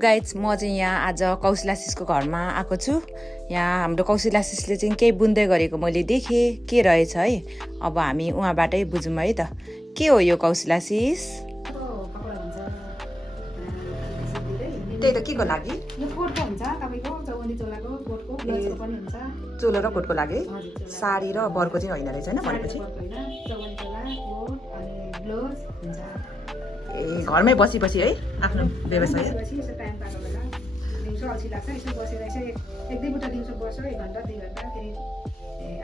Guys म चाहिँ यहाँ आज कौशिलाशिषको घरमा आएको छु। यहाँ हाम्रो कौशिलाशिषले चाहिँ केही बुन्दै गरेको मैले देखेँ, के रहेछ है। अब हामी उहाँबाटै बुझौँ है त, के हो यो कौशिलाशिष? त्यही त के को लागि? यो कोटको हुन्छ तपाईको चौबन्दी चोलाको कोटको ब्लाउजको पनि हुन्छ। चोलो र कोटको लागि साडी र बरको चाहिँ होइन रहेछ हैन भनेपछि। चौबन्दी चोला कोट अनि ब्लाउज हुन्छ। ए घरमै बसी है आफ्नो व्यवसाय। बसी यसो टाइम पाएको बेला दिउँसो अल्छी लाग्छ यसो बसेर यसो एक दुई बुटा दिउँसो बस्यो 1 घण्टा 2 घण्टा फेरि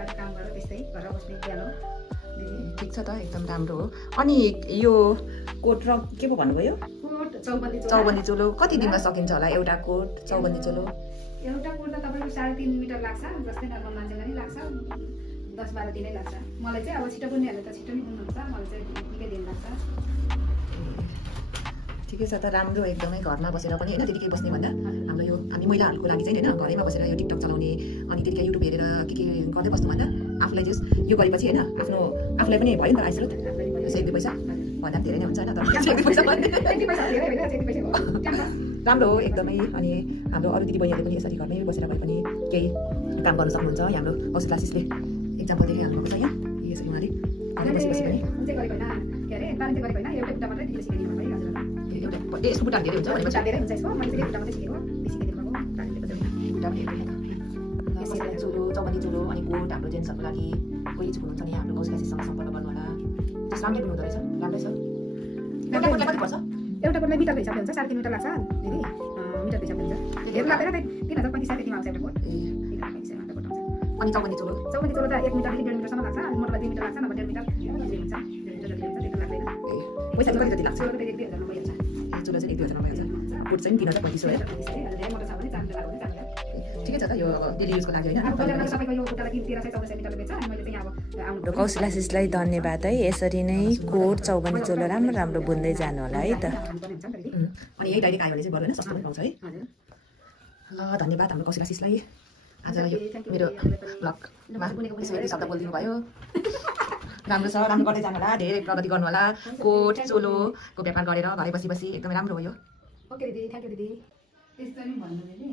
अरू काम गरेर त्यस्तै घर बस्ने बिहान ठिक छ त, एकदम राम्रो हो। अनि यो कोट र के पो भन्नुभयो? कोट चौबन्दी चोलो कति दिनमा सकिन्छ होला एउटा कोट चौबन्दी चोलो? एउटा कोट त तपाईको 3.5 मिटर लाग्छ, जस्तै नर्मल मान्छेलाई नि लाग्छ 10-12 दिनै लाग्छ। मलाई चाहिँ अब छिटो बुन्नेहरुले त छिटो नै बुन्नुहुन्छ, मलाई चाहिँ निकै दिन लाग्छ। ठिकै छ त, राम्रो एकदमै। घरमा बसेर पनि हैन त्यतिकै बस्ने भन्दा हाम्रो यो हामी महिलाहरूको लागि चाहिँ हैन घरैमा बसेर यो टिकटक चलाउने अनि त्यतिकै युट्युब हेरेर के गर्दै बस्नु भन्दा आफूलाई जस यो गरेपछि हैन आफूलाई पनि भयो नि त आइस्रोत यसो 1-2 पैसा भन्दा धेरै नै हुन्छ हैन। तर 1-2 पैसा भन्ने राम्रो हो एकदमै। अनि हाम्रो अरू दिदीबहिनीहरूले पनि यसरी घरमै बसेर भए पनि केही काम गर्न सक्नुहुन्छ। हाम्रो कौशिलाशिषले एक्जाम्पल देखाइहाल्नु भएको छ यहाँ। यसरी उहाँले घरै बसी पनि यसको बुट्टा धेरै हुन्छ भनेपछि चोलो चौबन्दी चोलो अनि कोट हाम्रो जेन्ट्सहरूको लागि कोही हुनुहुन्छ नि हाम्रो कौशिलाशिषसँग सम्पर्क गर्नु होला। त्यस राम्रै बुन्नु रहेछ, राम्रै छ। एउटा कोटलाई कति पर्छ? एउटा कोटलाई मिटरको हिसाबले हुन्छ, 3.5 मिटर लाग्छ दिदी। मिटरको हिसाबले हुन्छ, धेरै लाग्दैन। 3035 त्यतिमा आउँछ एउटा कोट। अनि चौबन्दी चोलो त 1 मिटरदेखि 1.5 मिटरसम्म लाग्छ। अनि मोटोलाई 2 मिटर लाग्छ, नभए 1.5 मिटर हुन्छ। 1.5 मिटर जति हुन्छ त्यति लाग्दैन। पैसा चाहिँ कति लाग्छ? चोलो त 1-2 हजारमा भइहाल्छ। चोलो चाहिँ 1-2 हजारमा भइहाल्छ। कोट चाहिँ 3500 हो। धेरै मोटो छ भने 4 मिटर लाग्छ। ठिकै छ त, यो अब डेली युजको लागि हैन। तपाईको यो खुट्टालाई 1300-1400 मिटरले बेच्छ। अनि मैले चाहिँ अब आउनु कौशिलाशिषलाई धन्यवाद है। यसरी नै कोट चौबन्दी चोलो राम्रो बुन्दै जानु होला है त। अनि यही डाइरेक्ट आयो भने चाहिँ बरु हैन सस्तो पनि पाउँछ है। ल धन्यवाद हाम्रो कौशिलाशिषलाई। आज यो मेरो ब्लगमा यसरी शब्द बोलिदिनु भयो। राम्रो छ, राम्रो गर्दै जानु होला, धेरै प्रगति गर्नु होला। कोट चोलोको व्यापार गरेर घरै बसी एकदमै राम्रो हो यो। ओके दिदी, थ्यांक यू दिदी। त्यस्तो नि भन्नु दिदी।